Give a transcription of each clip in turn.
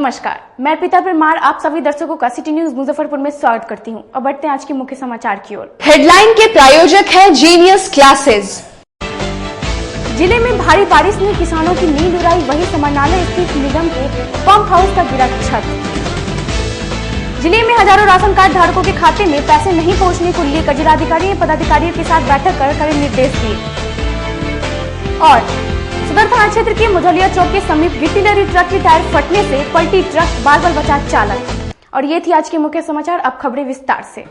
नमस्कार, मैं प्रीता परमार आप सभी दर्शकों का सिटी न्यूज मुजफ्फरपुर में स्वागत करती हूं। अब बढ़ते हैं आज के मुख्य समाचार की ओर। हेडलाइन के प्रायोजक है जीनियस क्लासेस। जिले में भारी बारिश ने किसानों की नींद उड़ाई, वहीं समरनाले स्थित निगम के पंप हाउस का गिरा छत। जिले में हजारों राशन कार्ड धारकों के खाते में पैसे नहीं पहुंचने को लेकर जिलाधिकारी ने पदाधिकारियों के साथ बैठक कर कड़े निर्देश दिए। और सदर थाना क्षेत्र के मुजलिया चौक के समीप गिट्टी लरी ट्रक की टायर फटने से पलटी ट्रक, बाल बचा चालक। और ये थी आज के मुख्य समाचार। अब खबरें विस्तार से।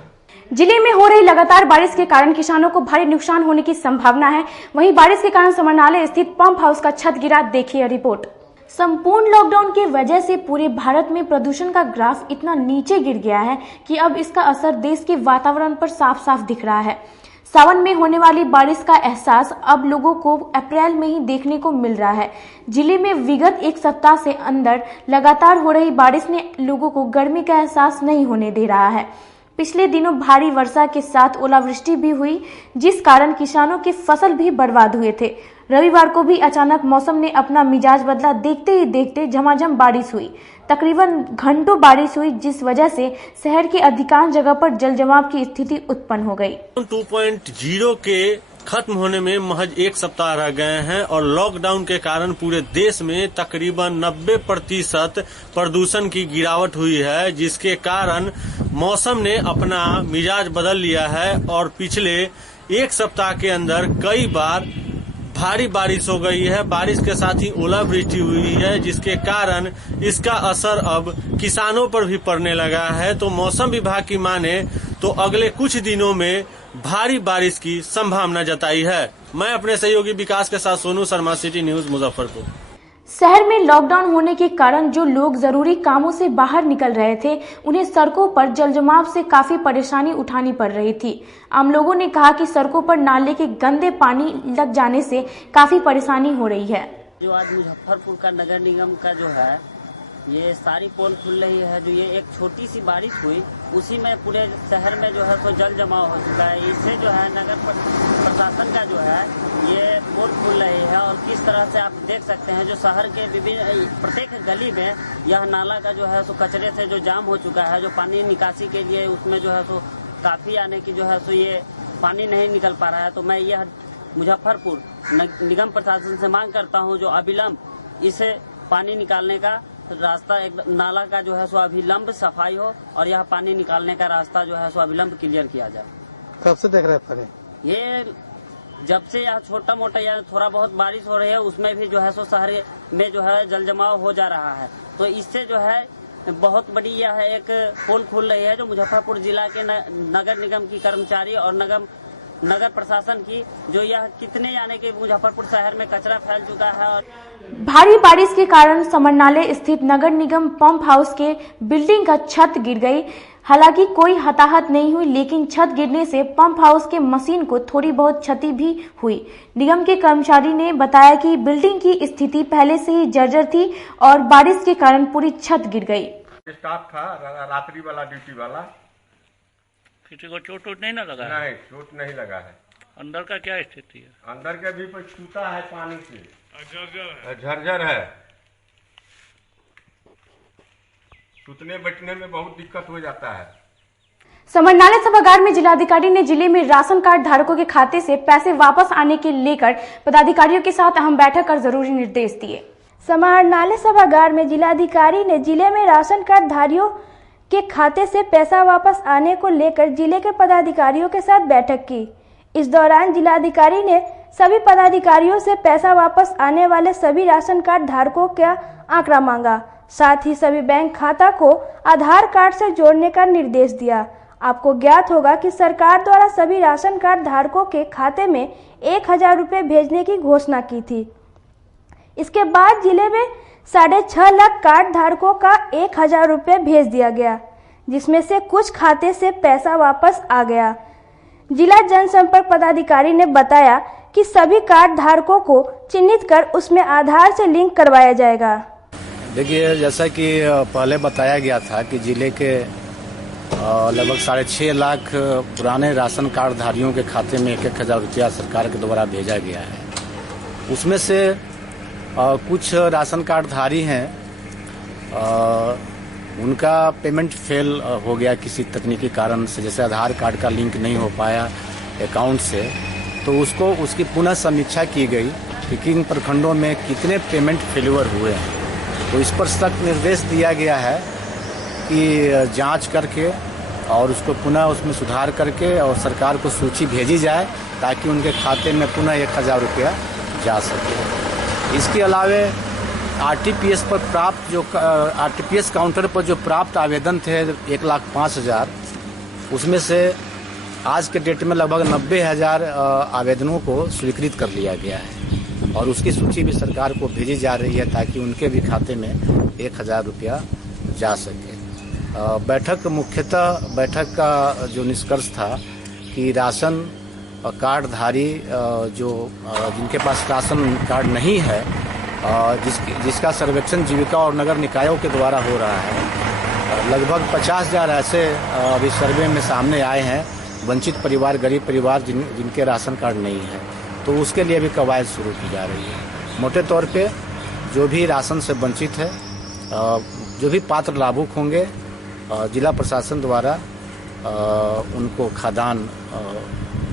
जिले में हो रही लगातार बारिश के कारण किसानों को भारी नुकसान होने की संभावना है। वहीं बारिश के कारण समरनाले स्थित पंप हाउस का छत गिरा, देखिए रिपोर्ट। संपूर्ण लॉकडाउन की वजह से पूरे भारत में प्रदूषण का ग्राफ इतना नीचे गिर गया है कि अब इसका असर देश के वातावरण पर साफ साफ दिख रहा है। सावन में होने वाली बारिश का एहसास अब लोगों को अप्रैल में ही देखने को मिल रहा है। जिले में विगत एक सप्ताह से अंदर लगातार हो रही बारिश ने लोगों को गर्मी का एहसास नहीं होने दे रहा है। पिछले दिनों भारी वर्षा के साथ ओलावृष्टि भी हुई, जिस कारण किसानों की फसल भी बर्बाद हुए थे। रविवार को भी अचानक मौसम ने अपना मिजाज बदला, देखते ही देखते झमाझम बारिश हुई। तकरीबन घंटों बारिश हुई, जिस वजह से शहर के अधिकांश जगह पर जल जमाव की स्थिति उत्पन्न हो गई। 2.0 के खत्म होने में महज एक सप्ताह रह गए हैं और लॉकडाउन के कारण पूरे देश में तकरीबन 90% प्रदूषण की गिरावट हुई है, जिसके कारण मौसम ने अपना मिजाज बदल लिया है और पिछले एक सप्ताह के अंदर कई बार भारी बारिश हो गई है। बारिश के साथ ही ओलावृष्टि हुई है, जिसके कारण इसका असर अब किसानों पर भी पड़ने लगा है। तो मौसम विभाग की माने तो अगले कुछ दिनों में भारी बारिश की संभावना जताई है। मैं अपने सहयोगी विकास के साथ सोनू शर्मा, सिटी न्यूज मुजफ्फरपुर। शहर में लॉकडाउन होने के कारण जो लोग जरूरी कामों से बाहर निकल रहे थे, उन्हें सड़कों पर जलजमाव से काफी परेशानी उठानी पड़ रही थी। आम लोगों ने कहा कि सड़कों पर नाले के गंदे पानी लग जाने से काफी परेशानी हो रही है। जो आज मुजफ्फरपुर का नगर निगम का जो है ये सारी पोल खुल रही है, जो ये एक छोटी सी बारिश हुई उसी में पूरे शहर में जो है तो जल जमाव हो चुका है। इससे जो है नगर प्रशासन का जो है ये पोल खुल रही है और किस तरह से आप देख सकते हैं जो शहर के विभिन्न प्रत्येक गली में यह नाला का जो है सो कचरे से जो जाम हो चुका है, जो पानी निकासी के लिए उसमें जो है सो काफी आने की जो है सो ये पानी नहीं निकल पा रहा है। तो मैं यह मुजफ्फरपुर निगम प्रशासन से मांग करता हूँ जो अविलंब इसे पानी निकालने का रास्ता, एक नाला का जो है सो अविलंब सफाई हो और यह पानी निकालने का रास्ता जो है सो अविलंब क्लियर किया जाए। कब से देख रहे हैं पानी? ये जब से यह छोटा मोटा या थोड़ा बहुत बारिश हो रही है उसमें भी जो है सो शहर में जो है जल जमाव हो जा रहा है। तो इससे जो है बहुत बड़ी यह एक पोल खुल रही है जो मुजफ्फरपुर जिला के नगर निगम की कर्मचारी और नगर प्रशासन की, जो यह कितने यानी कि मुजफ्फरपुर शहर में कचरा फैल चुका है। और भारी बारिश के कारण समरनाले स्थित नगर निगम पंप हाउस के बिल्डिंग का छत गिर गई। हालांकि कोई हताहत नहीं हुई, लेकिन छत गिरने से पंप हाउस के मशीन को थोड़ी बहुत क्षति भी हुई। निगम के कर्मचारी ने बताया कि बिल्डिंग की स्थिति पहले से ही जर्जर थी और बारिश के कारण पूरी छत गिर गई। स्टाफ था रात्रि वाला, ड्यूटी वाला। किसी को चोट नहीं ना लगा? नहीं, चोट नहीं लगा है। अंदर का क्या स्थिति है? अंदर का भी छूता है पानी से, झरझर है। सुतने बैठने में बहुत दिक्कत हो जाता है। समरनाले सभागार में जिलाधिकारी ने जिले में राशन कार्ड धारकों के खाते से पैसे वापस आने के लेकर पदाधिकारियों के साथ अहम बैठक कर जरूरी निर्देश दिए। समरनाले सभागार में जिलाधिकारी ने जिले में राशन कार्ड धारियों के खाते से पैसा वापस आने को लेकर जिले के पदाधिकारियों के साथ बैठक की। इस दौरान जिलाधिकारी ने सभी पदाधिकारियों से पैसा वापस आने वाले सभी राशन कार्ड धारकों का आंकड़ा मांगा। साथ ही सभी बैंक खाता को आधार कार्ड से जोड़ने का निर्देश दिया। आपको ज्ञात होगा कि सरकार द्वारा सभी राशन कार्ड धारकों के खाते में 1000 रुपये भेजने की घोषणा की थी। इसके बाद जिले में 6.5 लाख कार्ड धारकों का 1000 रुपये भेज दिया गया, जिसमें से कुछ खाते से पैसा वापस आ गया। जिला जनसंपर्क पदाधिकारी ने बताया कि सभी कार्ड धारकों को चिन्हित कर उसमें आधार से लिंक करवाया जाएगा। देखिए, जैसा कि पहले बताया गया था कि जिले के लगभग 6.5 लाख पुराने राशन कार्ड धारियों के खाते में 1000 रुपया सरकार के द्वारा भेजा गया है। उसमें से कुछ राशन कार्ड धारी हैं उनका पेमेंट फेल हो गया किसी तकनीकी कारण से, जैसे आधार कार्ड का लिंक नहीं हो पाया अकाउंट से, तो उसकी पुनः समीक्षा की गई कि किन प्रखंडों में कितने पेमेंट फेल्यूर हुए हैं। तो इस पर सख्त निर्देश दिया गया है कि जांच करके और उसको पुनः उसमें सुधार करके और सरकार को सूची भेजी जाए ताकि उनके खाते में पुनः 1000 रुपया जा सके। इसके अलावे आरटीपीएस पर प्राप्त जो आरटीपीएस काउंटर पर जो प्राप्त आवेदन थे 1,05,000, उसमें से आज के डेट में लगभग 90,000 आवेदनों को स्वीकृत कर लिया गया है और उसकी सूची भी सरकार को भेजी जा रही है ताकि उनके भी खाते में 1000 रुपया जा सके। बैठक का जो निष्कर्ष था कि राशन कार्डधारी जिनके पास राशन कार्ड नहीं है, जिसका सर्वेक्षण जीविका और नगर निकायों के द्वारा हो रहा है, लगभग 50,000 ऐसे अभी सर्वे में सामने आए हैं वंचित परिवार, गरीब परिवार जिनके राशन कार्ड नहीं है, तो उसके लिए भी कवायद शुरू की जा रही है। मोटे तौर पे जो भी राशन से वंचित है, जो भी पात्र लाभुक होंगे, जिला प्रशासन द्वारा उनको खाद्यान्न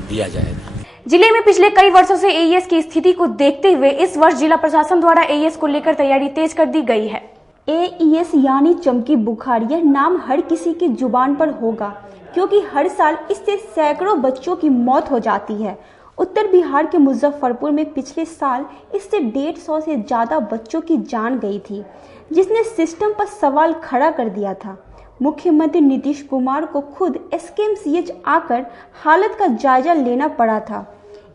दिया जाएगा। जिले में पिछले कई वर्षों से एईएस की स्थिति को देखते हुए इस वर्ष जिला प्रशासन द्वारा एईएस को लेकर तैयारी तेज कर दी गई है। एईएस यानी चमकी बुखार, यह नाम हर किसी की जुबान पर होगा क्योंकि हर साल इससे सैकड़ों बच्चों की मौत हो जाती है। उत्तर बिहार के मुजफ्फरपुर में पिछले साल इससे 150 से ज्यादा बच्चों की जान गई थी, जिसने सिस्टम पर सवाल खड़ा कर दिया था। मुख्यमंत्री नीतीश कुमार को खुद एसकेएमसीएच आकर हालत का जायजा लेना पड़ा था।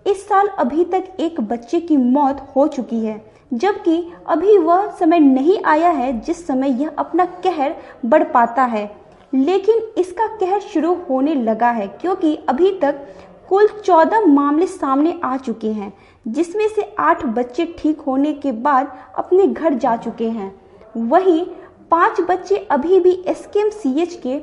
इस साल अभी तक एक बच्चे की मौत हो चुकी है, जबकि अभी वह समय नहीं आया है जिस समय यह अपना कहर बढ़ पाता है। लेकिन इसका कहर शुरू होने लगा है क्योंकि अभी तक कुल 14 मामले सामने आ चुके हैं, जिसमें से 8 बच्चे ठीक होने के बाद अपने घर जा चुके हैं। वहीं 5 बच्चे अभी भी एसकेएमसीएच के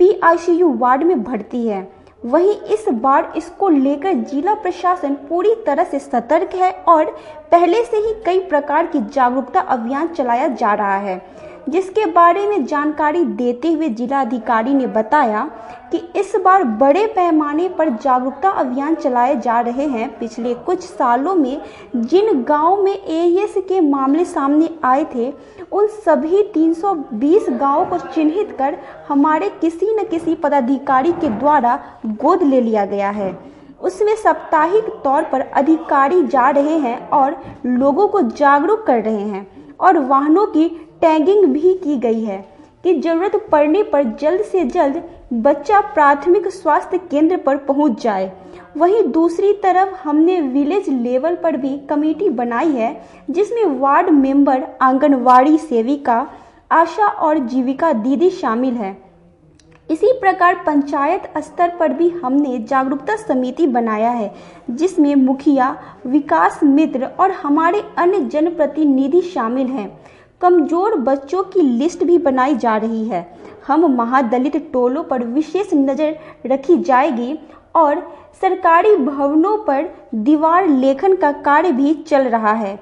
पीआईसीयू वार्ड में भर्ती है। वहीं इस बार इसको लेकर जिला प्रशासन पूरी तरह से सतर्क है और पहले से ही कई प्रकार की जागरूकता अभियान चलाया जा रहा है, जिसके बारे में जानकारी देते हुए जिलाधिकारी ने बताया कि इस बार बड़े पैमाने पर जागरूकता अभियान चलाए जा रहे हैं। पिछले कुछ सालों में जिन गांवों में एईएस के मामले सामने आए थे, उन सभी 320 गांवों को चिन्हित कर हमारे किसी न किसी पदाधिकारी के द्वारा गोद ले लिया गया है। उसमें साप्ताहिक तौर पर अधिकारी जा रहे हैं और लोगों को जागरूक कर रहे हैं और वाहनों की टैगिंग भी की गई है कि जरूरत पड़ने पर जल्द से जल्द बच्चा प्राथमिक स्वास्थ्य केंद्र पर पहुंच जाए। वहीं दूसरी तरफ हमने विलेज लेवल पर भी कमेटी बनाई है, जिसमें वार्ड मेंबर, आंगनवाड़ी सेविका, आशा और जीविका दीदी शामिल है। इसी प्रकार पंचायत स्तर पर भी हमने जागरूकता समिति बनाया है, जिसमें मुखिया, विकास मित्र और हमारे अन्य जनप्रतिनिधि शामिल हैं। कमजोर बच्चों की लिस्ट भी बनाई जा रही है। हम महादलित टोलों पर विशेष नजर रखी जाएगी और सरकारी भवनों पर दीवार लेखन का कार्य भी चल रहा है।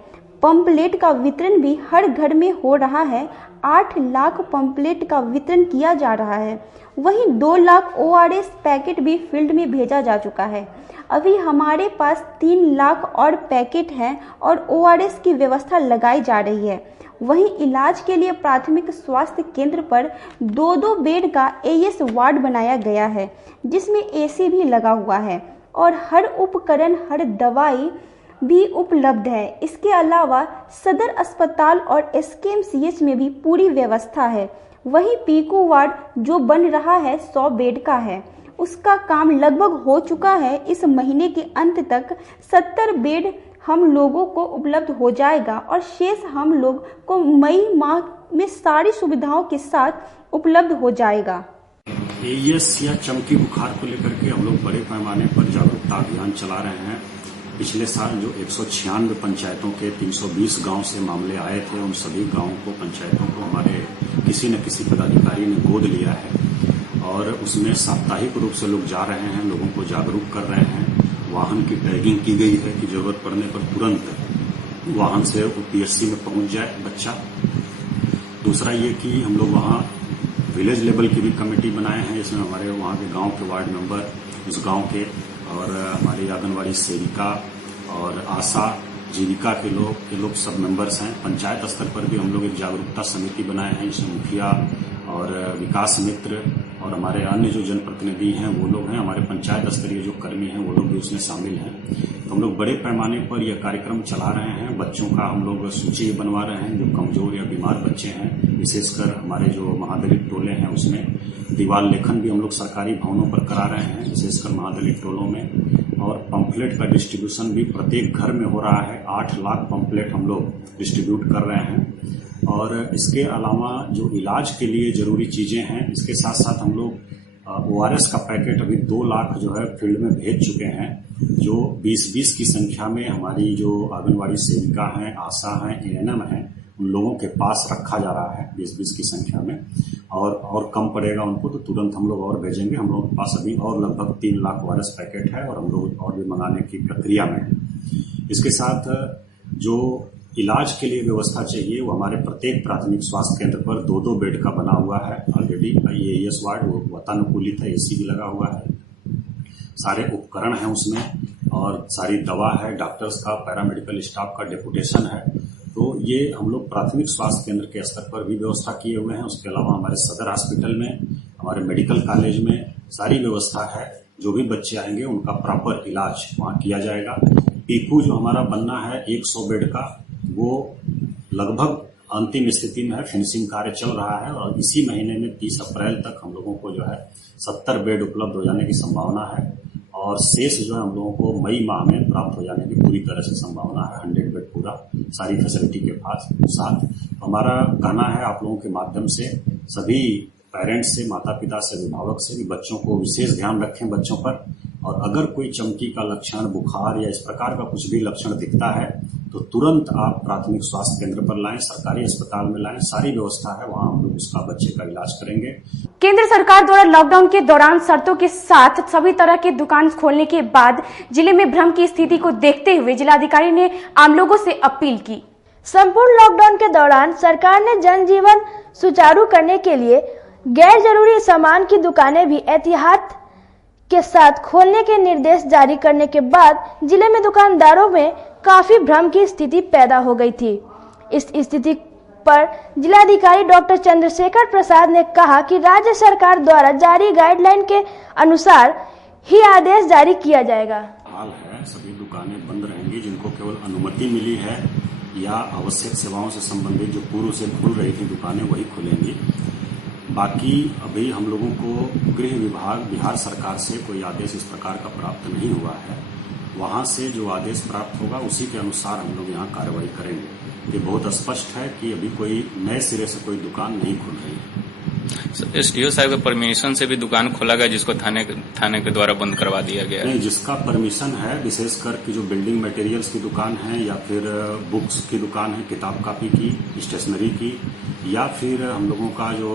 पंपलेट का वितरण भी हर घर में हो रहा है। 8 लाख पंपलेट का वितरण किया जा रहा है। वहीं 2 लाख ओआरएस पैकेट भी फील्ड में भेजा जा चुका है। अभी हमारे पास 3 लाख और पैकेट हैं और ओआरएस की व्यवस्था लगाई जा रही है। वहीं इलाज के लिए प्राथमिक स्वास्थ्य केंद्र पर 2-2 बेड का एईएस वार्ड बनाया गया है, जिसमें एसी भी लगा हुआ है और हर उपकरण, हर दवाई भी उपलब्ध है। इसके अलावा सदर अस्पताल और एसकेएमसीएच में भी पूरी व्यवस्था है। वहीं पीकू वार्ड जो बन रहा है 100 बेड का है, उसका काम लगभग हो चुका है। इस महीने के अंत तक 70 बेड हम लोगों को उपलब्ध हो जाएगा और शेष हम लोग को मई माह में सारी सुविधाओं के साथ उपलब्ध हो जाएगा। एईएस या चमकी बुखार को लेकर के हम लोग बड़े पैमाने पर जागरूकता अभियान चला रहे हैं। पिछले साल जो 196 पंचायतों के 320 गांव से मामले आए थे, उन सभी गांवों को, पंचायतों को हमारे किसी न किसी पदाधिकारी ने गोद लिया है और उसमें साप्ताहिक रूप से लोग जा रहे हैं, लोगों को जागरूक कर रहे हैं। वाहन की टैगिंग की गई है कि जरूरत पड़ने पर तुरंत वाहन से पीएचसी में पहुंच जाए बच्चा। दूसरा ये कि हम लोग वहाँ विलेज लेवल की भी कमेटी बनाए हैं, जिसमें हमारे वहाँ के गांव के वार्ड मेंबर, उस गांव के और हमारी आंगनबाड़ी सेविका और आशा जीविका के लोग सब मेंबर्स हैं। पंचायत स्तर पर भी हम लोग एक जागरूकता समिति बनाए हैं, जिसमें मुखिया और विकास मित्र और हमारे अन्य जो जनप्रतिनिधि हैं वो लोग हैं। हमारे पंचायत स्तरीय जो कर्मी हैं वो लोग भी उसमें शामिल हैं। तो हम लोग बड़े पैमाने पर यह कार्यक्रम चला रहे हैं। बच्चों का हम लोग सूची बनवा रहे हैं, जो कमजोर या बीमार बच्चे हैं, विशेषकर हमारे जो महादलित टोले हैं उसमें दीवार लेखन भी हम लोग सरकारी भवनों पर करा रहे हैं, विशेषकर महादलित टोलों में। और पंपलेट का डिस्ट्रीब्यूशन भी प्रत्येक घर में हो रहा है। 8 लाख पंपलेट हम लोग डिस्ट्रीब्यूट कर रहे हैं। और इसके अलावा जो इलाज के लिए जरूरी चीजें हैं, इसके साथ साथ हम लोग ORS का पैकेट अभी 2 लाख जो है फील्ड में भेज चुके हैं, जो 20-20 की संख्या में हमारी जो आंगनबाड़ी सेविका हैं, आशा हैं, ANM हैं, उन लोगों के पास रखा जा रहा है 20-20 की संख्या में। और कम पड़ेगा उनको तो तुरंत हम लोग और भेजेंगे। हम लोगों के पास अभी और लगभग 3 लाख ORS पैकेट है और हम लोग और भी मंगाने की प्रक्रिया में। इसके साथ जो इलाज के लिए व्यवस्था चाहिए वो हमारे प्रत्येक प्राथमिक स्वास्थ्य केंद्र पर 2-2 बेड का बना हुआ है ऑलरेडी। AES वार्ड वो वातानुकूलित है, AC भी लगा हुआ है, सारे उपकरण हैं उसमें और सारी दवा है, डॉक्टर्स का, पैरामेडिकल स्टाफ का डेपुटेशन है। तो ये हम लोग प्राथमिक स्वास्थ्य केंद्र के स्तर पर भी व्यवस्था किए हुए हैं। उसके अलावा हमारे सदर हॉस्पिटल में, हमारे मेडिकल कॉलेज में सारी व्यवस्था है। जो भी बच्चे आएंगे उनका प्रॉपर इलाज वहाँ किया जाएगा। टीपू जो हमारा बनना है 100 बेड का, वो लगभग अंतिम स्थिति में है, फिनिशिंग कार्य चल रहा है और इसी महीने में 30 अप्रैल तक हम लोगों को जो है 70 बेड उपलब्ध हो जाने की संभावना है और शेष जो है हम लोगों को मई माह में प्राप्त हो जाने की पूरी तरह से संभावना है। 100 बेड पूरा सारी फैसिलिटी के साथ। हमारा कहना है आप लोगों के माध्यम से सभी पेरेंट्स से, माता पिता से, अभिभावक से भी बच्चों को विशेष ध्यान रखें बच्चों पर। और अगर कोई चमकी का लक्षण, बुखार या इस प्रकार का कुछ भी लक्षण दिखता है तो तुरंत आप प्राथमिक स्वास्थ्य केंद्र पर लाएं, सरकारी अस्पताल में लाएं। सारी व्यवस्था है, वहां हम लोग उसका बच्चे का इलाज करेंगे। केंद्र सरकार द्वारा लॉकडाउन के दौरान शर्तों के साथ सभी तरह के दुकान खोलने के बाद जिले में भ्रम की स्थिति को देखते हुए जिलाधिकारी ने आम लोगों से अपील की। संपूर्ण लॉकडाउन के दौरान सरकार ने जनजीवन सुचारू करने के लिए गैर जरूरी सामान की दुकानें भी एहतियात के साथ खोलने के निर्देश जारी करने के बाद जिले में दुकानदारों में काफी भ्रम की स्थिति पैदा हो गई थी। इस स्थिति पर जिलाधिकारी डॉक्टर चंद्रशेखर प्रसाद ने कहा कि राज्य सरकार द्वारा जारी गाइडलाइन के अनुसार ही आदेश जारी किया जाएगा। हाल है, सभी दुकानें बंद रहेंगी जिनको केवल अनुमति मिली है या आवश्यक सेवाओं से संबंधित जो पूर्व से खुल रही थी दुकानें वही खुलेंगी। बाकी अभी हम लोगों को गृह विभाग, बिहार सरकार से कोई आदेश इस प्रकार का प्राप्त नहीं हुआ है। वहां से जो आदेश प्राप्त होगा उसी के अनुसार हम लोग यहाँ कार्रवाई करेंगे। ये बहुत स्पष्ट है कि अभी कोई नए सिरे से कोई दुकान नहीं खुल रही है। SDO साहब के परमिशन से भी दुकान खोला गया जिसको थाने के द्वारा बंद करवा दिया गया नहीं, जिसका परमिशन है, विशेषकर की जो बिल्डिंग मटेरियल्स की दुकान है या फिर बुक्स की दुकान है, किताब कापी की, स्टेशनरी की, या फिर हम लोगों का जो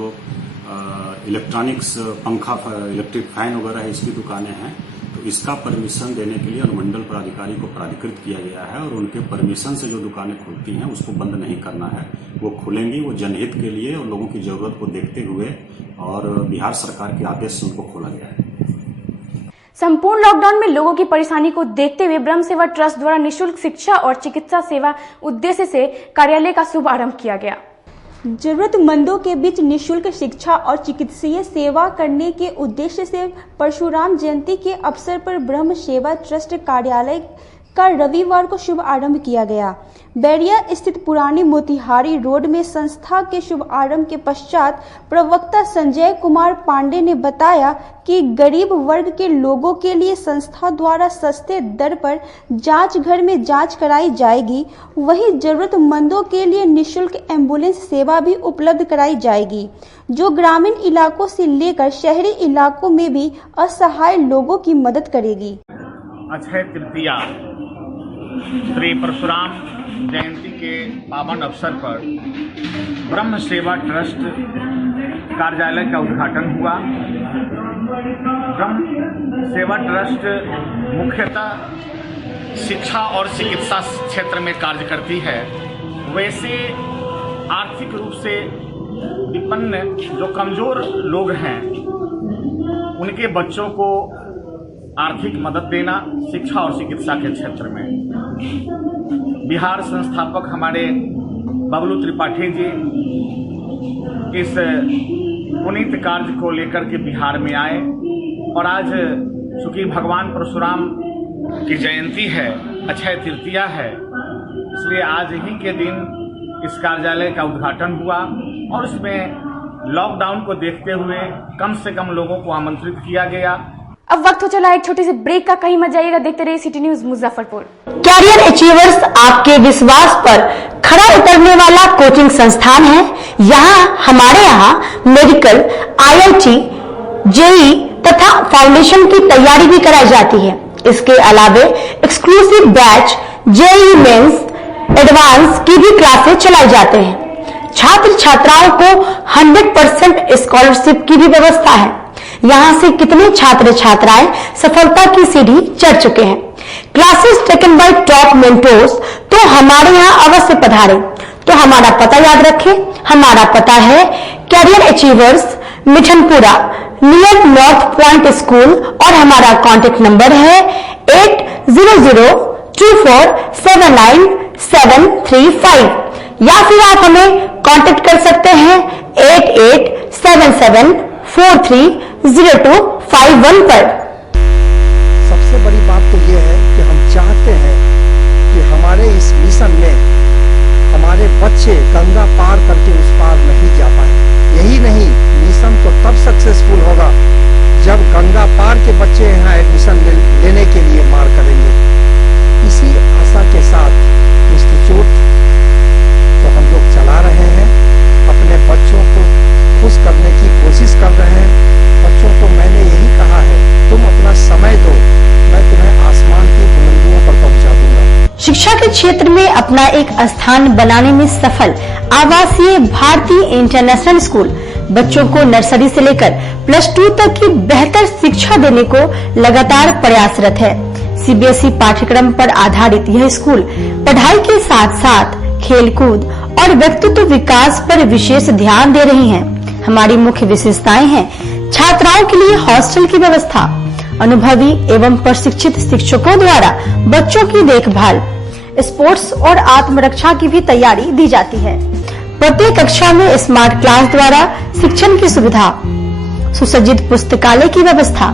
इलेक्ट्रॉनिक्स, पंखा, इलेक्ट्रिक फैन वगैरह है, इसकी दुकानें हैं। तो इसका परमिशन देने के लिए अनुमंडल प्राधिकारी को प्राधिकृत किया गया है और उनके परमिशन से जो दुकानें खुलती हैं उसको बंद नहीं करना है। वो खुलेंगी, वो जनहित के लिए और लोगों की जरूरत को देखते हुए और बिहार सरकार के आदेश से उनको खोला गया है। संपूर्ण लॉकडाउन में लोगों की परेशानी को देखते हुए ब्रह्म सेवा ट्रस्ट द्वारा निःशुल्क शिक्षा और चिकित्सा सेवा उद्देश्य से कार्यालय का शुभारंभ किया गया। जरूरतमंदों के बीच निःशुल्क शिक्षा और चिकित्सीय सेवा करने के उद्देश्य से परशुराम जयंती के अवसर पर ब्रह्म सेवा ट्रस्ट कार्यालय का रविवार को शुभारंभ किया गया। बैरिया स्थित पुरानी मोतिहारी रोड में संस्था के शुभारंभ के पश्चात प्रवक्ता संजय कुमार पांडे ने बताया कि गरीब वर्ग के लोगों के लिए संस्था द्वारा सस्ते दर पर जांच घर में जांच कराई जाएगी। वहीं जरूरतमंदों के लिए निःशुल्क एम्बुलेंस सेवा भी उपलब्ध कराई जाएगी, जो ग्रामीण इलाकों से लेकर शहरी इलाकों में भी असहाय लोगों की मदद करेगी। अक्षय तृतीया श्री परशुराम जयंती के पावन अवसर पर ब्रह्म सेवा ट्रस्ट कार्यालय का उद्घाटन हुआ। ब्रह्म सेवा ट्रस्ट मुख्यतः शिक्षा और चिकित्सा क्षेत्र में कार्य करती है। वैसे आर्थिक रूप से विपन्न जो कमजोर लोग हैं उनके बच्चों को आर्थिक मदद देना शिक्षा और चिकित्सा के क्षेत्र में। बिहार संस्थापक हमारे बबलू त्रिपाठी जी इस पुनीत कार्य को लेकर के बिहार में आए और आज चूंकि भगवान परशुराम की जयंती है, अक्षय तृतीया है, इसलिए आज ही के दिन इस कार्यालय का उद्घाटन हुआ और इसमें लॉकडाउन को देखते हुए कम से कम लोगों को आमंत्रित किया गया। अब वक्त हो चला एक छोटे से ब्रेक का, कहीं मत जाइएगा, देखते रहिए city news Muzaffarpur. Career Achievers आपके विश्वास पर खरा उतरने वाला कोचिंग संस्थान है। हमारे यहाँ मेडिकल, IIT, JEE तथा फाउंडेशन की तैयारी भी कराई जाती है। इसके अलावे exclusive batch JEE mains, advance की भी क्लासेस चलाई जाते हैं। छात्र छात्राओं को 100% स्कॉलरशिप की भी व्यवस्था है। यहाँ से कितने छात्र छात्राएं सफलता की सीढ़ी चढ़ चुके हैं। Classes taken by top mentors, तो हमारे यहाँ अवश्य पधारें। तो हमारा पता याद रखें, हमारा पता है Career Achievers, Mithanpura, near North Point School, और हमारा कॉन्टेक्ट नंबर है 8002479735, या फिर आप हमें कांटेक्ट कर सकते हैं 8877430251 पर। सबसे बड़ी बात तो ये है कि हम चाहते हैं कि हमारे इस मिशन में हमारे बच्चे गंगा पार करके उस पार नहीं जा पाए। यही नहीं, मिशन तो तब सक्सेसफुल होगा जब गंगा पार के बच्चे यहाँ एडमिशन लेने के लिए मार करेंगे। इसी आशा के साथ इंस्टीट्यूट तो हम लोग चला रहे हैं, अपने बच्चों को खुश करने की कोशिश कर रहे हैं। बच्चों को मैंने यही कहा है, तुम अपना समय दो, मैं तुम्हें आसमान की बुलंदियों पर पहुंचा दूंगा। शिक्षा के क्षेत्र में अपना एक स्थान बनाने में सफल आवासीय भारतीय इंटरनेशनल स्कूल बच्चों को नर्सरी से लेकर +2 तक की बेहतर शिक्षा देने को लगातार प्रयासरत है। CBSE पाठ्यक्रम पर आधारित यह स्कूल पढ़ाई के साथ साथ खेलकूद और व्यक्तित्व विकास पर विशेष ध्यान दे रही हैं। हमारी मुख्य विशेषताएं हैं छात्राओं के लिए हॉस्टल की व्यवस्था, अनुभवी एवं प्रशिक्षित शिक्षकों द्वारा बच्चों की देखभाल, स्पोर्ट्स और आत्मरक्षा की भी तैयारी दी जाती है। प्रत्येक कक्षा में स्मार्ट क्लास द्वारा शिक्षण की सुविधा, सुसज्जित पुस्तकालय की व्यवस्था,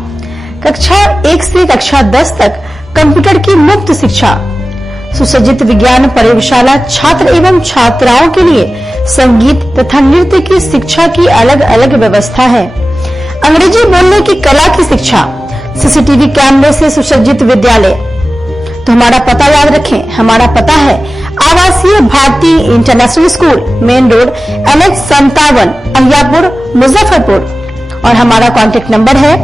कक्षा 1 से कक्षा 10 तक कंप्यूटर की मुफ्त शिक्षा, सुसज्जित विज्ञान प्रयोगशाला, छात्र एवं छात्राओं के लिए संगीत तथा नृत्य की शिक्षा की अलग अलग व्यवस्था है। अंग्रेजी बोलने की कला की शिक्षा, CCTV कैमरे से सुसज्जित विद्यालय। तो हमारा पता याद रखें, हमारा पता है आवासीय भारतीय international school, main road NH57, Ahiyapur, Muzaffarpur, और हमारा कॉन्टेक्ट नंबर है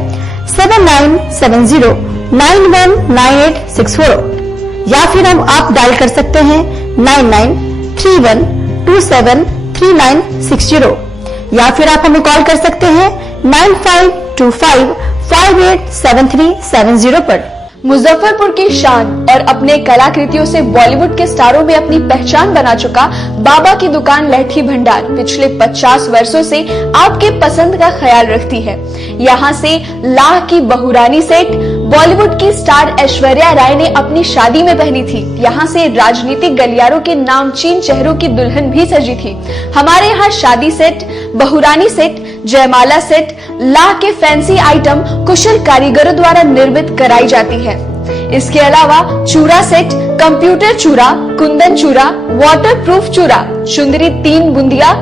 7970919864, या फिर आप डायल कर सकते हैं 9931273960, या फिर आप हमें कॉल कर सकते हैं 9525587370 पर। मुजफ्फरपुर की शान और अपने कलाकृतियों से बॉलीवुड के स्टारों में अपनी पहचान बना चुका बाबा की दुकान लहठी भंडार पिछले 50 वर्षों से आपके पसंद का ख्याल रखती है। यहाँ से लाह की बहुरानी सेट बॉलीवुड की स्टार ऐश्वर्या राय ने अपनी शादी में पहनी थी। यहाँ से राजनीतिक गलियारों के नामचीन चेहरों की दुल्हन भी सजी थी। हमारे यहाँ शादी सेट, बहुरानी सेट, जयमाला सेट, लाह के फैंसी आइटम कुशल कारीगरों द्वारा निर्मित कराई जाती है। इसके अलावा चूड़ा सेट, कंप्यूटर चूड़ा, कुंदन चूड़ा, वाटरप्रूफ चूड़ा, चुंदरी 3 बुंदिया,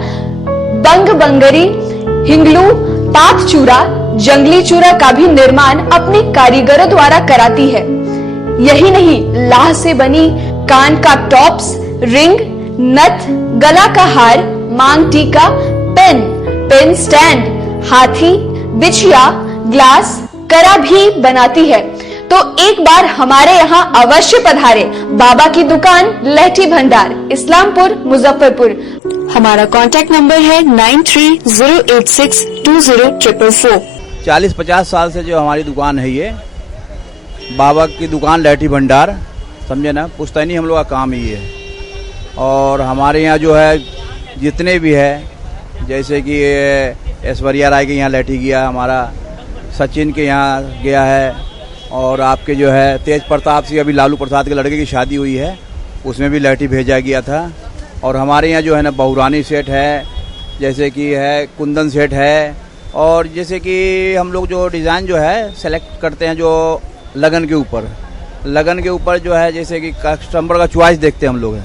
बंग बंगरी, हिंगलू, पात चूड़ा, जंगली चूड़ा का भी निर्माण अपने कारीगरों द्वारा कराती है। यही नहीं, लाह से बनी कान का टॉप्स, रिंग, नथ, गला का हार, मांग टीका, पेन स्टैंड, हाथी, बिछिया, ग्लास, करा भी बनाती है। तो एक बार हमारे यहाँ अवश्य पधारे। बाबा की दुकान लहठी भंडार, इस्लामपुर, मुजफ्फरपुर। हमारा कॉन्टेक्ट नंबर है 9308620444। 40-50 साल से जो हमारी दुकान है, ये बाबा की दुकान लहठी भंडार, समझे ना, पुश्तैनी हम लोग का काम ही है। और हमारे यहाँ जो है जितने भी है जैसे कि ऐश्वर्या राय के यहाँ लैठी गया, हमारा सचिन के यहाँ गया है, और आपके जो है तेज प्रताप सिंह, अभी लालू प्रसाद के लड़के की शादी हुई है, उसमें भी लैठी भेजा गया था। और हमारे यहाँ जो है ना बहुरानी सेठ है, जैसे कि है कुंदन सेठ है, और जैसे कि हम लोग जो डिज़ाइन जो है सेलेक्ट करते हैं जो लगन के ऊपर जो है, जैसे कि कस्टमर का चॉइस देखते हैं हम लोग,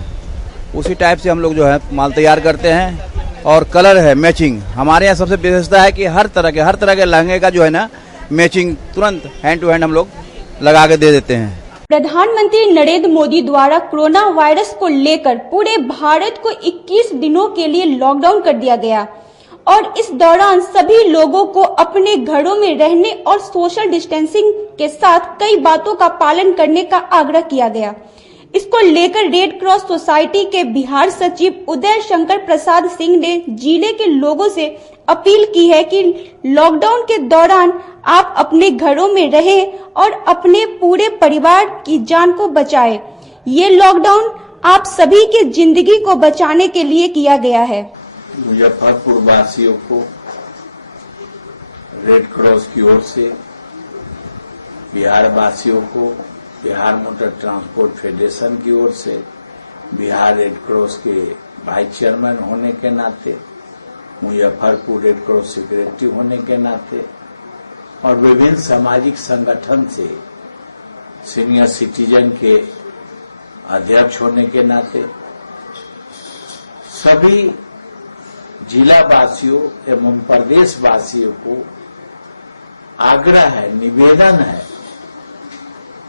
उसी टाइप से हम लोग जो है माल तैयार करते हैं। और कलर है मैचिंग, हमारे यहाँ सबसे विशेषता है कि हर तरह के लहंगे का जो है ना मैचिंग तुरंत हैंड टू हैंड हम लोग लगा के दे देते हैं। प्रधानमंत्री नरेंद्र मोदी द्वारा कोरोना वायरस को लेकर पूरे भारत को 21 दिनों के लिए लॉकडाउन कर दिया गया और इस दौरान सभी लोगों को अपने घरों में रहने और सोशल डिस्टेंसिंग के साथ कई बातों का पालन करने का आग्रह किया गया। इसको लेकर रेड क्रॉस सोसाइटी के बिहार सचिव उदय शंकर प्रसाद सिंह ने जिले के लोगों से अपील की है कि लॉकडाउन के दौरान आप अपने घरों में रहें और अपने पूरे परिवार की जान को बचाएं। ये लॉकडाउन आप सभी की जिंदगी को बचाने के लिए किया गया है। मुजफ्फरपुर वासियों को रेड क्रॉस की ओर से, बिहार वासियों को बिहार मोटर ट्रांसपोर्ट फेडरेशन की ओर से, बिहार रेड क्रॉस के वाइस चेयरमैन होने के नाते, मुजफ्फरपुर रेड क्रॉस सेक्रेटरी होने के नाते और विभिन्न सामाजिक संगठन से सीनियर सिटीजन के अध्यक्ष होने के नाते सभी जिला वासियों एवं प्रदेश वासियों को आग्रह है, निवेदन है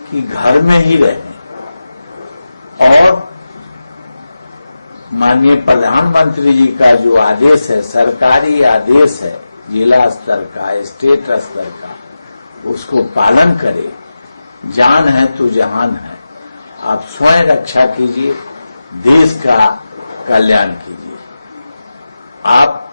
कि घर में ही रहें और माननीय प्रधानमंत्री जी का जो आदेश है, सरकारी आदेश है, जिला स्तर का, स्टेट स्तर का, उसको पालन करें। जान है तो जहान है। आप स्वयं रक्षा कीजिए, देश का कल्याण कीजिए। आप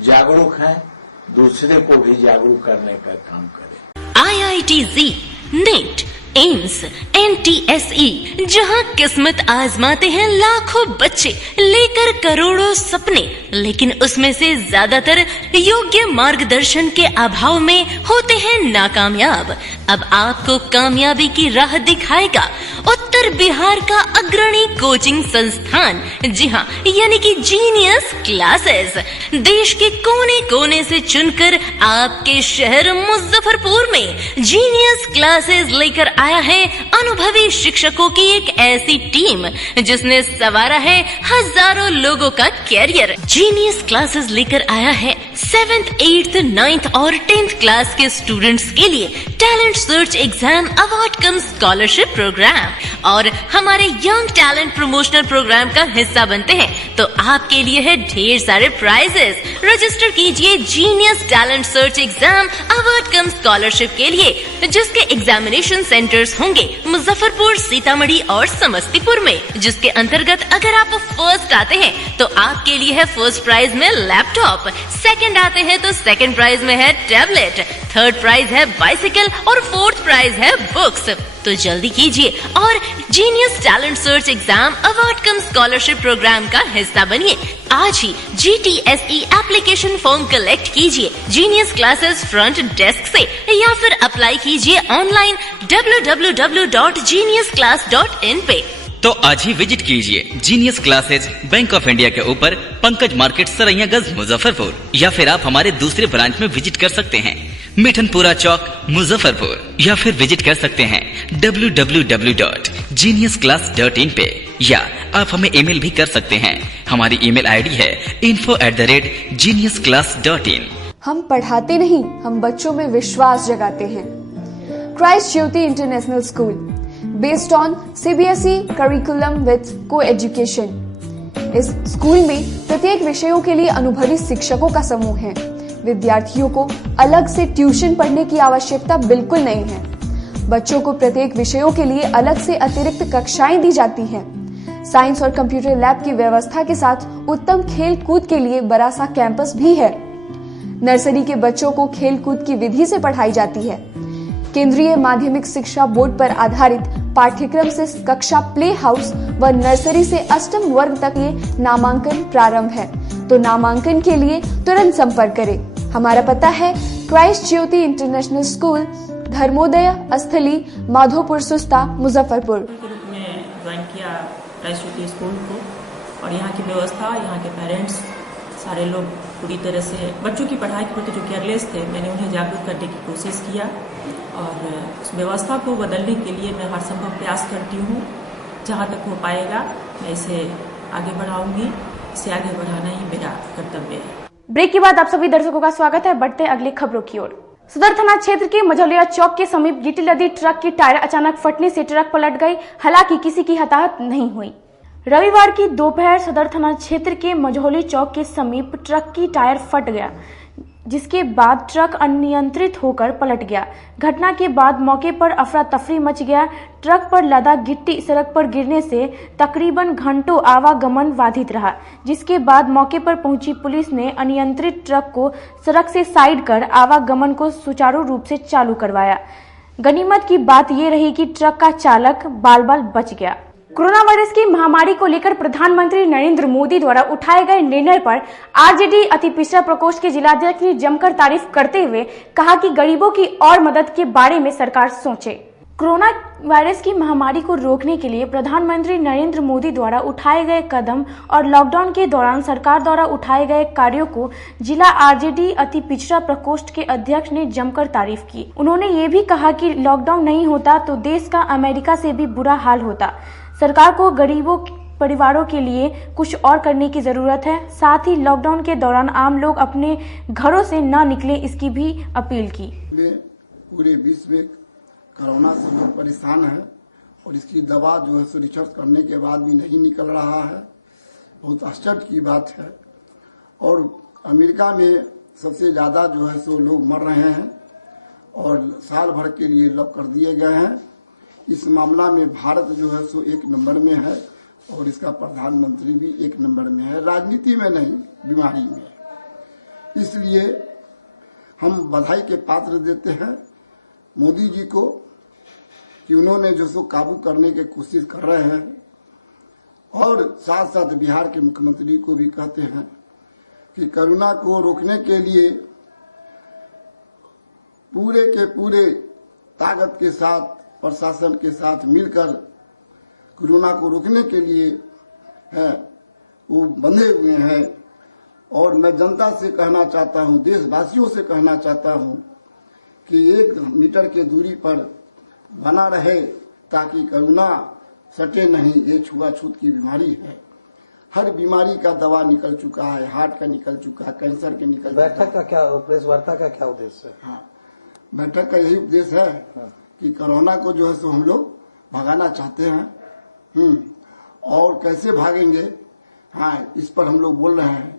जागरूक हैं, दूसरे को भी जागरूक करने का काम करें। IITZ, NEET, एम्स, NTSE, जहां किस्मत आजमाते हैं लाखों बच्चे, लेकर करोड़ों सपने, लेकिन उसमें से ज्यादातर योग्य मार्गदर्शन के अभाव में होते हैं नाकामयाब। अब आपको कामयाबी की राह दिखाएगा उत्तर बिहार का अग्रणी कोचिंग संस्थान, जी हाँ, यानी कि जीनियस क्लासेस। देश के कोने कोने से चुनकर आपके शहर मुजफ्फरपुर में जीनियस क्लासेस लेकर आया है अनुभवी शिक्षकों की एक ऐसी टीम जिसने संवारा है हजारों लोगों का कैरियर। जीनियस क्लासेस लेकर आया है 7th, 8th, 9th और 10th क्लास के स्टूडेंट्स के लिए talent search exam, award cum scholarship programme और हमारे यंग टैलेंट प्रमोशनल प्रोग्राम का हिस्सा बनते हैं तो आपके लिए है ढेर सारे प्राइजेस। रजिस्टर कीजिए genius talent search exam, award cum scholarship के लिए, जिसके एग्जामिनेशन सेंटर्स होंगे मुजफ्फरपुर, सीतामढ़ी और समस्तीपुर में, जिसके अंतर्गत अगर आप फर्स्ट आते हैं तो आपके लिए है फर्स्ट प्राइज में लैपटॉप, सेकंड आते हैं तो सेकंड प्राइज में है टैबलेट, थर्ड प्राइज है बाइसिकल और फोर्थ प्राइज है बुक्स। तो जल्दी कीजिए और genius talent search exam, award cum scholarship programme का हिस्सा बनिए। आज ही GTSE एप्लीकेशन फॉर्म कलेक्ट कीजिए जीनियस क्लासेस फ्रंट डेस्क से या फिर अप्लाई कीजिए ऑनलाइन www.geniusclass.in पे। तो आज ही विजिट कीजिए Genius classes, bank of India के ऊपर, पंकज मार्केट, सरैयागंज, मुजफ्फरपुर, या फिर आप हमारे दूसरे ब्रांच में विजिट कर सकते हैं, मिठनपुरा चौक, मुजफ्फरपुर, या फिर विजिट कर सकते हैं www.geniusclass.in पे, या आप हमें ईमेल भी कर सकते हैं। हमारी ईमेल आईडी है info@geniusclass.in। हम पढ़ाते नहीं, हम बच्चों में विश्वास जगाते हैं। Christ Jyoti international school, based on CBSE curriculum with coeducation. इस स्कूल में प्रत्येक विषयों के लिए अनुभवी शिक्षकों का समूह है। विद्यार्थियों को अलग से ट्यूशन पढ़ने की आवश्यकता बिल्कुल नहीं है। बच्चों को प्रत्येक विषयों के लिए अलग से अतिरिक्त कक्षाएं दी जाती हैं। साइंस और कंप्यूटर लैब की व्यवस्था के साथ उत्तम खेल कूद के लिए बड़ा सा कैंपस भी है। नर्सरी के बच्चों को खेल कूद की विधि से पढ़ाई जाती है। केंद्रीय माध्यमिक शिक्षा बोर्ड पर आधारित पाठ्यक्रम से कक्षा प्ले हाउस व नर्सरी से अष्टम वर्ग तक ये नामांकन प्रारंभ है। तो नामांकन के लिए तुरंत संपर्क करें। हमारा पता है Christ Jyoti international school, Dharmodaya स्थली, माधोपुर सुस्ता, मुजफ्फरपुर। ज्वाइन किया क्राइस्ट ज्योति स्कूल को, और यहाँ की व्यवस्था, यहाँ के पेरेंट्स सारे लोग पूरी तरह से बच्चों की पढ़ाई के प्रति जो केयरलेस थे, मैंने उन्हें जागरूक करने की कोशिश किया और उस व्यवस्था को बदलने के लिए मैं हर संभव प्रयास करती हूँ। जहाँ तक हो पाएगा मैं इसे आगे बढ़ाऊंगी, इसे आगे बढ़ाना ही मेरा कर्तव्य है। ब्रेक के बाद आप सभी दर्शकों का स्वागत है। बढ़ते हैं अगली खबरों की ओर। सदर थाना क्षेत्र के मझौलिया चौक के समीप गिट्टी लदी ट्रक की टायर अचानक फटने से ट्रक पलट गई, हालांकि किसी की हताहत नहीं हुई। रविवार की दोपहर सदर थाना क्षेत्र के मझौली चौक के समीप ट्रक की टायर फट गया, जिसके बाद ट्रक अनियंत्रित होकर पलट गया। घटना के बाद मौके पर अफरा तफरी मच गया। ट्रक पर लदा गिट्टी सड़क पर गिरने से तकरीबन घंटों आवागमन बाधित रहा, जिसके बाद मौके पर पहुंची पुलिस ने अनियंत्रित ट्रक को सड़क से साइड कर आवागमन को सुचारू रूप से चालू करवाया। गनीमत की बात यह रही कि ट्रक का चालक बाल बाल बच गया। कोरोना वायरस की महामारी को लेकर प्रधानमंत्री नरेंद्र मोदी द्वारा उठाए गए निर्णय पर आरजेडी अति पिछड़ा प्रकोष्ठ के जिलाध्यक्ष ने जमकर तारीफ करते हुए कहा कि गरीबों की और मदद के बारे में सरकार सोचे। कोरोना वायरस की महामारी को रोकने के लिए प्रधानमंत्री नरेंद्र मोदी द्वारा उठाए गए कदम और लॉकडाउन के दौरान सरकार द्वारा उठाए गए कार्यों को जिला आरजेडी अति पिछड़ा प्रकोष्ठ के अध्यक्ष ने जमकर तारीफ की। उन्होंने ये भी कहा कि लॉकडाउन नहीं होता तो देश का अमेरिका से भी बुरा हाल होता। सरकार को गरीबों परिवारों के लिए कुछ और करने की जरूरत है। साथ ही लॉकडाउन के दौरान आम लोग अपने घरों से न निकले, इसकी भी अपील की। पूरे विश्व में कोरोना से लोग परेशान है और इसकी दवा जो है सो रिसर्च करने के बाद भी नहीं निकल रहा है। बहुत आश्चर्य की बात है। और अमेरिका में सबसे ज्यादा जो है सो लोग मर रहे हैं और साल भर के लिए लॉक कर दिए गए हैं। इस मामला में भारत जो है सो 1 नंबर में है और इसका प्रधानमंत्री भी 1 नंबर में है, राजनीति में नहीं, बीमारी में। इसलिए हम बधाई के पात्र देते हैं मोदी जी को कि उन्होंने जो सो काबू करने की कोशिश कर रहे हैं, और साथ साथ बिहार के मुख्यमंत्री को भी कहते हैं कि कोरोना को रोकने के लिए पूरे के पूरे ताकत के साथ प्रशासन के साथ मिलकर कोरोना को रोकने के लिए है वो बंधे हुए हैं। और मैं जनता से कहना चाहता हूं, देशवासियों से कहना चाहता हूं कि 1 मीटर के दूरी पर बना रहे ताकि कोरोना सटे नहीं। ये छुआछूत की बीमारी है। हर बीमारी का दवा निकल चुका है, हार्ट का निकल चुका है, कैंसर के निकल चुका है। बैठक का क्या, प्रेस वार्ता का क्या उद्देश्य है? हाँ, बैठक का यही उद्देश्य है कि कोरोना को जो है सो हम लोग भगाना चाहते हैं। और कैसे भागेंगे, हाँ, इस पर हम लोग बोल रहे हैं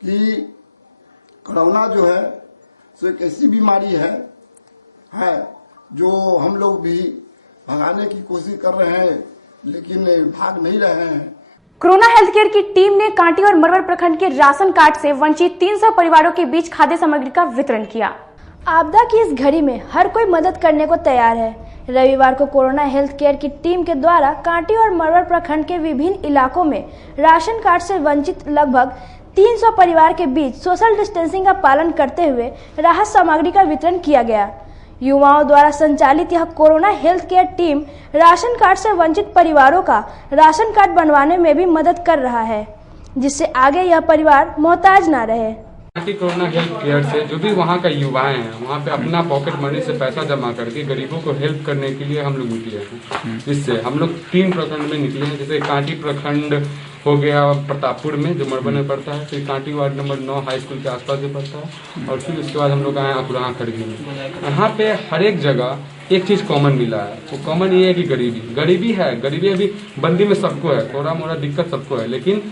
कि कोरोना जो है सो एक ऐसी बीमारी है जो हम लोग भी भगाने की कोशिश कर रहे हैं लेकिन भाग नहीं रहे हैं। कोरोना हेल्थ केयर की टीम ने कांटी और मरवर प्रखंड के राशन कार्ड से वंचित 300 परिवारों के बीच खाद्य सामग्री का वितरण किया। आपदा की इस घड़ी में हर कोई मदद करने को तैयार है। रविवार को कोरोना हेल्थ केयर की टीम के द्वारा कांटी और मरवर प्रखंड के विभिन्न इलाकों में राशन कार्ड से वंचित लगभग 300 परिवार के बीच सोशल डिस्टेंसिंग का पालन करते हुए राहत सामग्री का वितरण किया गया। युवाओं द्वारा संचालित यह corona health care team ration card से वंचित परिवारों का राशन कार्ड बनवाने में भी मदद कर रहा है, जिससे आगे यह परिवार मोहताज न रहे। कोरोना हेल्थ केयर से जो भी वहाँ का युवाएं हैं, वहाँ पे अपना पॉकेट मनी से पैसा जमा करके गरीबों को हेल्प करने के लिए हम लोग निकले हैं। जिससे हम लोग 3 प्रखंड में निकले हैं। जैसे कांटी प्रखंड हो गया प्रतापपुर में, जो मरबन में पड़ता है, फिर Kanti ward number 9 high school के आसपास में पड़ता है, और फिर उसके बाद हम लोग आए अकुराहा खड़गी में। यहाँ पे हर एक जगह एक चीज कॉमन मिला है। वो कॉमन ये है कि गरीबी है। गरीबी अभी बंदी में सबको है, थोड़ा मोड़ा दिक्कत सबको है, लेकिन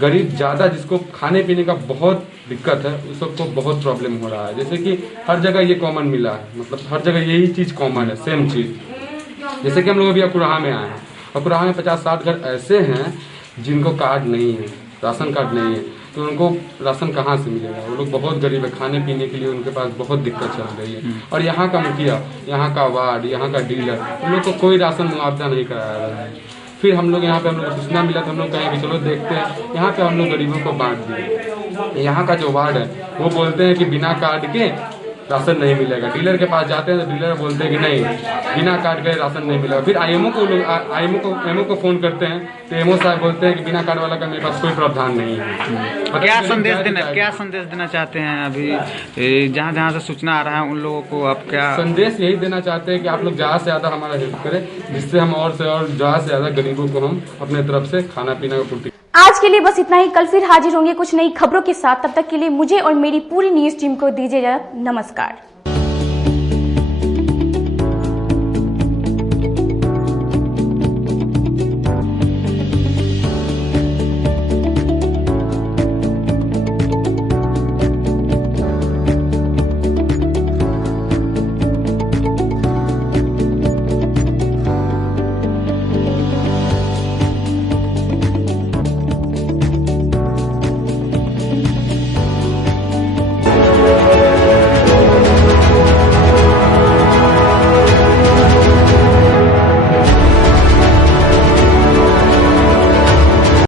गरीब ज़्यादा जिसको खाने पीने का बहुत दिक्कत है उस सबको बहुत प्रॉब्लम हो रहा है। जैसे कि हर जगह ये कॉमन मिला है, मतलब हर जगह यही चीज़ कॉमन है, सेम चीज़। जैसे कि हम लोग अभी अकुराहा में आए हैं। अकुराहा में 50-60 घर ऐसे हैं जिनको कार्ड नहीं है, राशन कार्ड नहीं है, तो उनको राशन कहाँ से मिलेगा? वो लोग बहुत गरीब है, खाने पीने के लिए उनके पास बहुत दिक्कत चल रही है। और यहाँ का मुखिया, यहाँ का वार्ड, यहाँ का डीलर, उन लोग को कोई राशन मुआवजा नहीं कराया रहा है। फिर हम लोग यहाँ पे हम लोग को सूचना मिला तो हम लोग कहें कि चलो देखते हैं, यहाँ पे हम लोग गरीबों को बांट दिए। यहाँ का जो वार्ड है वो बोलते हैं कि बिना कार्ड के राशन नहीं मिलेगा। डीलर के पास जाते हैं तो डीलर बोलते हैं कि नहीं, बिना कार्ड के राशन नहीं मिलेगा। फिर एमओ को फोन करते हैं तो एमओ साहब बोलते हैं कि बिना कार्ड वाला का मेरे पास कोई प्रावधान नहीं है। क्या संदेश देना चाहते हैं अभी जहाँ जहाँ से सूचना आ रहा है उन लोगों को? आप क्या संदेश यही देना चाहते हैं कि आप लोग ज़्यादा से ज़्यादा हमारा हेल्प करें, जिससे हम और से और ज़्यादा से ज़्यादा गरीबों को हम अपने तरफ से खाना पीना का पूर्ति। आज के लिए बस इतना ही। कल फिर हाजिर होंगे कुछ नई खबरों के साथ। तब तक के लिए मुझे और मेरी पूरी न्यूज टीम को दीजिए नमस्कार।